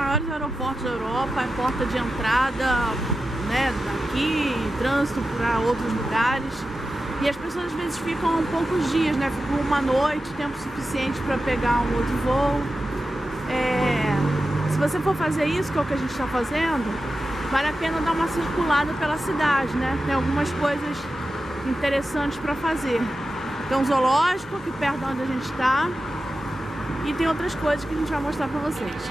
maiores aeroportos da Europa, é porta de entrada, né, daqui, trânsito para outros lugares. E as pessoas às vezes ficam poucos dias, né? Ficam uma noite, tempo suficiente para pegar um outro voo. Se você for fazer isso, que é o que a gente está fazendo, vale a pena dar uma circulada pela cidade, né? Tem algumas coisas interessantes para fazer. Tem um zoológico aqui perto de onde a gente está e tem outras coisas que a gente vai mostrar para vocês.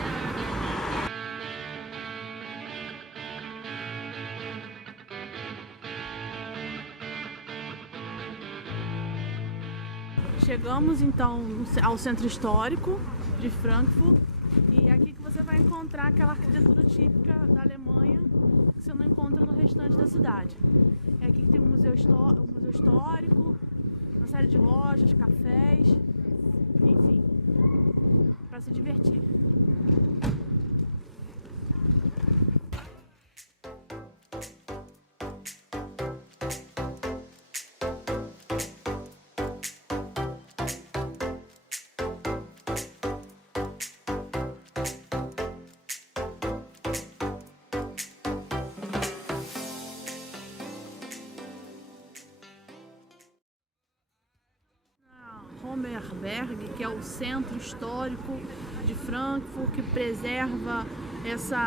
Chegamos então ao centro histórico de Frankfurt e é aqui que você vai encontrar aquela arquitetura típica da Alemanha que você não encontra no restante da cidade. É aqui que tem um museu histórico, uma série de lojas, cafés, enfim, para se divertir. Hommerberg, que é o centro histórico de Frankfurt, que preserva essa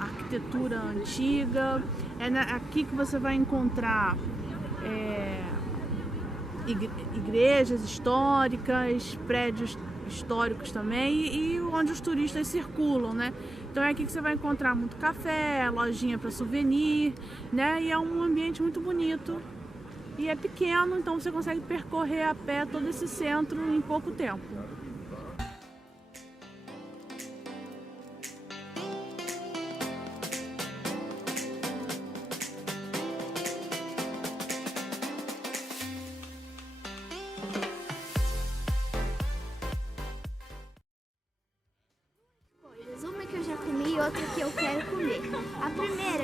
arquitetura antiga. É aqui que você vai encontrar igrejas históricas, prédios históricos também e onde os turistas circulam, né? Então é aqui que você vai encontrar muito café, lojinha para souvenir, né? E é um ambiente muito bonito. E é pequeno, então você consegue percorrer a pé todo esse centro em pouco tempo. Uma que eu já comi e outra que eu quero comer. A primeira,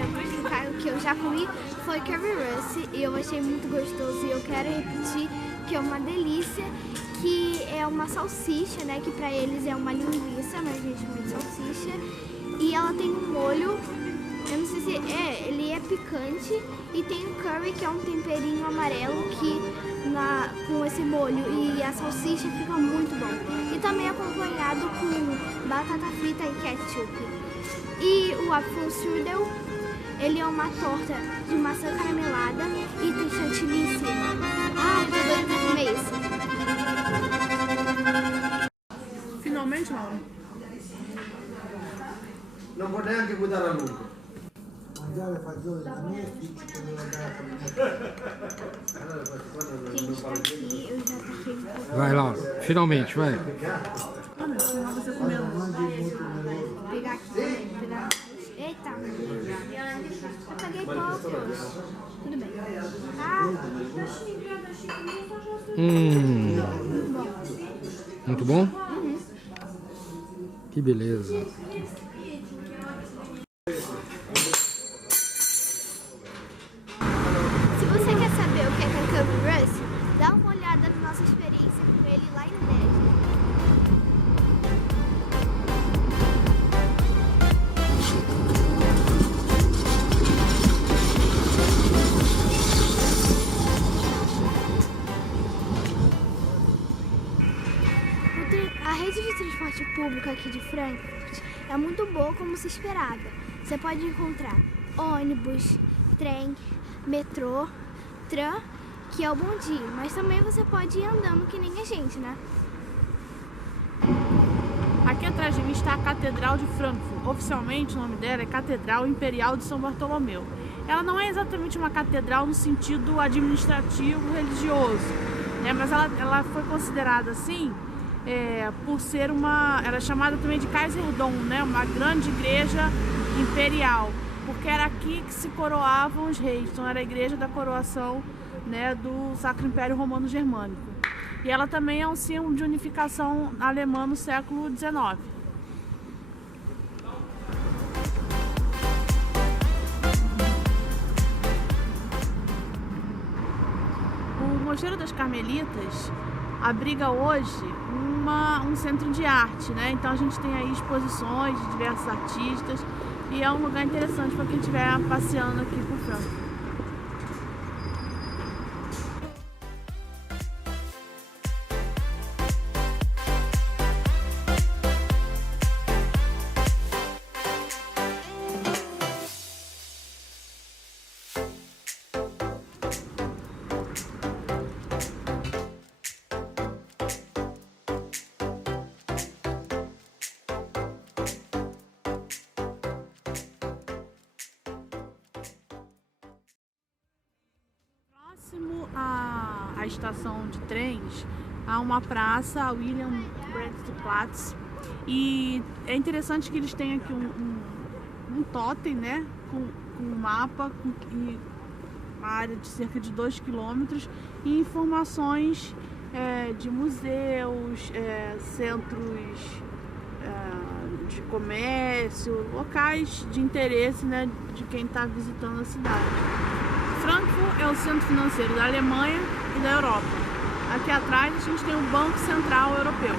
que eu já comi, foi currywurst e eu achei muito gostoso e eu quero repetir, que é uma delícia, que é uma salsicha, né, que pra eles é uma linguiça, mas a gente chama de salsicha, e ela tem um molho, eu não sei se ele é picante, e tem o curry, que é um temperinho amarelo que com esse molho, e a salsicha fica muito bom. E também acompanhado com batata frita e ketchup. E o Apfelstrudel, ele é uma torta de maçã caramelada e tem chantilly em cima. Ai, tô doida pra comer isso. Finalmente, Laura. Non può neanche guidare a lungo. Mangiare fagioli da me e che devo andare a camminare. Gente, tá aqui, eu já taquei um pouco. Vai, Laura. Finalmente, vai. Ah, meu, senão você comeu. Vou pegar aqui também, pegar mais. Eita! Eu peguei poucos. Tudo bem. Muito bom? Que beleza. Se você quer saber o que é currywurst, dá uma olhada na nossa experiência com ele lá em Dresden. A rede de transporte público aqui de Frankfurt é muito boa como se esperava. Você pode encontrar ônibus, trem, metrô, tram, que é o bondinho, mas também você pode ir andando que nem a gente, né? Aqui atrás de mim está a Catedral de Frankfurt. Oficialmente o nome dela é Catedral Imperial de São Bartolomeu. Ela não é exatamente uma catedral no sentido administrativo religioso, né? Mas ela foi considerada assim por ser ela é chamada também de Kaiserdom, né? Uma grande igreja imperial, porque era aqui que se coroavam os reis, então era a igreja da coroação, né, do Sacro Império Romano Germânico. E ela também é um símbolo de unificação alemã no século XIX. O Mosteiro das Carmelitas abriga hoje um centro de arte, né? Então a gente tem aí exposições de diversos artistas e é um lugar interessante para quem estiver passeando aqui por Frankfurt. Próximo à estação de trens, há uma praça, a William Brandt-Platz, e é interessante que eles têm aqui um totem, né, com um mapa e uma área de cerca de 2 quilômetros e informações de museus, centros de comércio, locais de interesse, né, de quem está visitando a cidade. Frankfurt é o centro financeiro da Alemanha e da Europa. Aqui atrás a gente tem o Banco Central Europeu.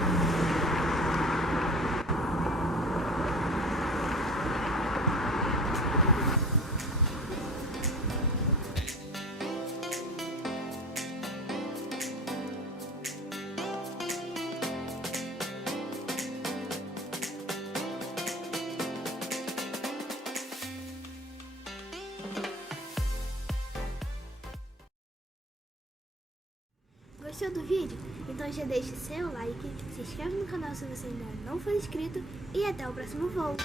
Gostou do vídeo? Então já deixa seu like, se inscreve no canal se você ainda não for inscrito e até o próximo voo!